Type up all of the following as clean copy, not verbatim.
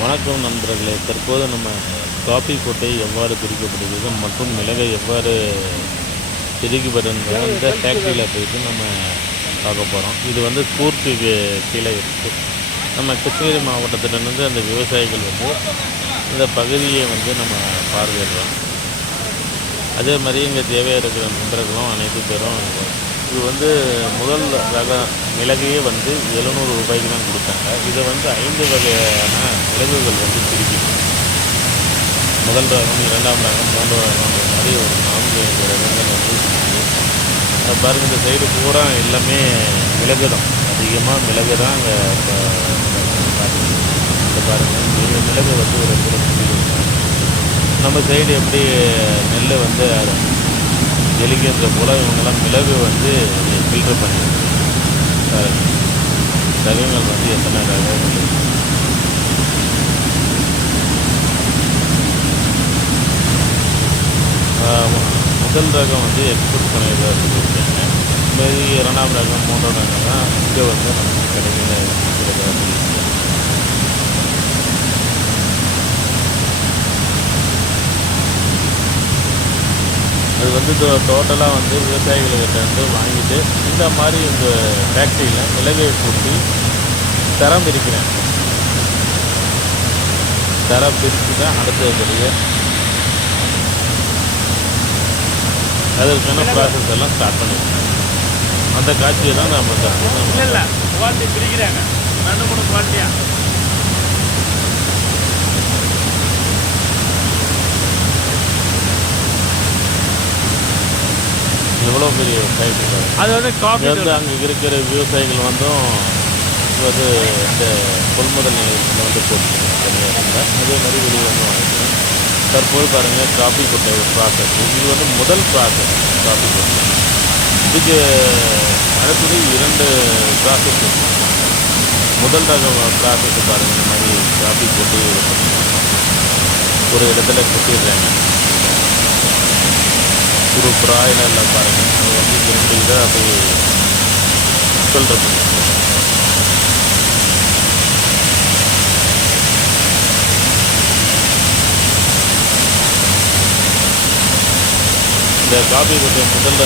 வணக்கம் நண்பர்களே. தற்போது நம்ம காஃபி கொட்டை எவ்வாறு பிரிக்கப்படுகிறது மற்றும் மிளகை எவ்வாறு பிரிக்கப்படுகிறது இந்த ஃபேக்ட்ரியில் போயிட்டு நம்ம பார்க்க போகிறோம். இது வந்து கூர்க்குக்கு கீழே இருக்குது. நம்ம கிருஷ்ணகிரி மாவட்டத்திலேருந்து அந்த விவசாயிகள் வந்து இந்த பகுதியை வந்து நம்ம பார்வையிடுறோம். அதே மாதிரி இங்கே தேவையாக இருக்கிற நண்பர்களும் அனைத்து பேரும் இது வந்து முதல் ரக மிளகையே வந்து 700 ரூபாய்க்கு தான் கொடுத்தாங்க. இதை வந்து 5 வகையான மிளகுகள் வந்து பிரிக்கணும். முதல் ரகம், இரண்டாம் ரகம், மூன்றாம் ரகம்ன்ற மாதிரி ஒரு 4-5 ரகங்கள் வந்து பாருங்கள். இந்த சைடு பூரா எல்லாமே மிளகு தான், அதிகமாக மிளகு தான் அங்கே இப்போ பாருங்கள். மிளகு வந்து ஒரு நம்ம சைடு எப்படி நெல் வந்து எலிக்கின்ற போல் இவங்கெல்லாம் மிளகு வந்து ஃபில்டர் பண்ணி ரகங்கள் வந்து எத்தனை ரகங்கள். முதல் ரகம் வந்து எக்ஸ்போர்ட் பண்ணிடுறதா சொல்லியிருக்காங்க. மாரி 2ஆம் ரகம், 3ஆம் ரகம் தான் இங்கே வந்து நமக்கு கடையில் இருக்கிறதா சொல்லியிருக்காங்க. அது வந்து டோட்டலாக வந்து விவசாயிகள்கிட்ட வந்து வாங்கிட்டு இந்த மாதிரி இந்த ஃபேக்ட்ரியில் மிளகை கூட்டி தரம் பிரிக்கிறாங்க. தரம் பிரித்து தான் அடுத்தபடிய அதற்கான ப்ராசஸ் எல்லாம் ஸ்டார்ட் பண்ணியிருக்காங்க. அந்த காட்சியை தான் நம்ம குவாலிட்டி பிரிக்கிறாங்க. 2-3 குவாலிட்டியாக எவ்வளோ பெரிய ஃபேக்ட்ரி. அது வந்து காஃபி வந்து அங்கே இருக்கிற விவசாயிகள் வந்தும் வந்து இந்த கொள்முதல் நிலையத்தில் வந்து போட்டுருக்காங்க. அதே மாதிரி வெளியே வந்து வாங்கிக்கிறோம். தற்போது பாருங்கள், காஃபி கொட்டை ப்ராசஸ். இது வந்து முதல் ப்ராசஸ் காஃபி கொட்டை. இதுக்கு அடுத்தது 2 ப்ராசஸ். முதல் ரக ப்ராசஸ் பாருங்கள். இந்த மாதிரி காஃபி கொட்டி ஒரு இடத்துல கொட்டிடுறாங்க. ஒரு பிராய்லரில் பாருங்கள், அது வந்து 2 இதாக போய் ஃபில்டர் பண்ணிட்டு இந்த காஃபி கொட்டை முதல்ல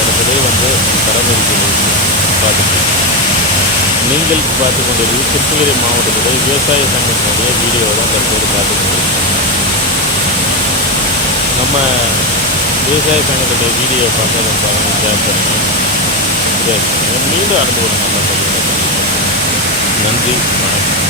இடத்துலேயே வந்து தரம் இருக்கிறது பார்த்துட்டு நீங்கள் பார்த்து கொண்டிருக்கிறது கிருஷ்ணகிரி மாவட்டத்துடைய விவசாய சங்கத்தினுடைய வீடியோ தான் தற்போது பார்த்து கொண்டிருக்கோம். நம்ம விவசாய சங்கத்துடைய வீடியோ பார்த்து பாருங்கள், ஷேர் பண்ணுங்கள். மீண்டும் அடுத்த ஒரு நல்ல பதிவில். நன்றி, வணக்கம்.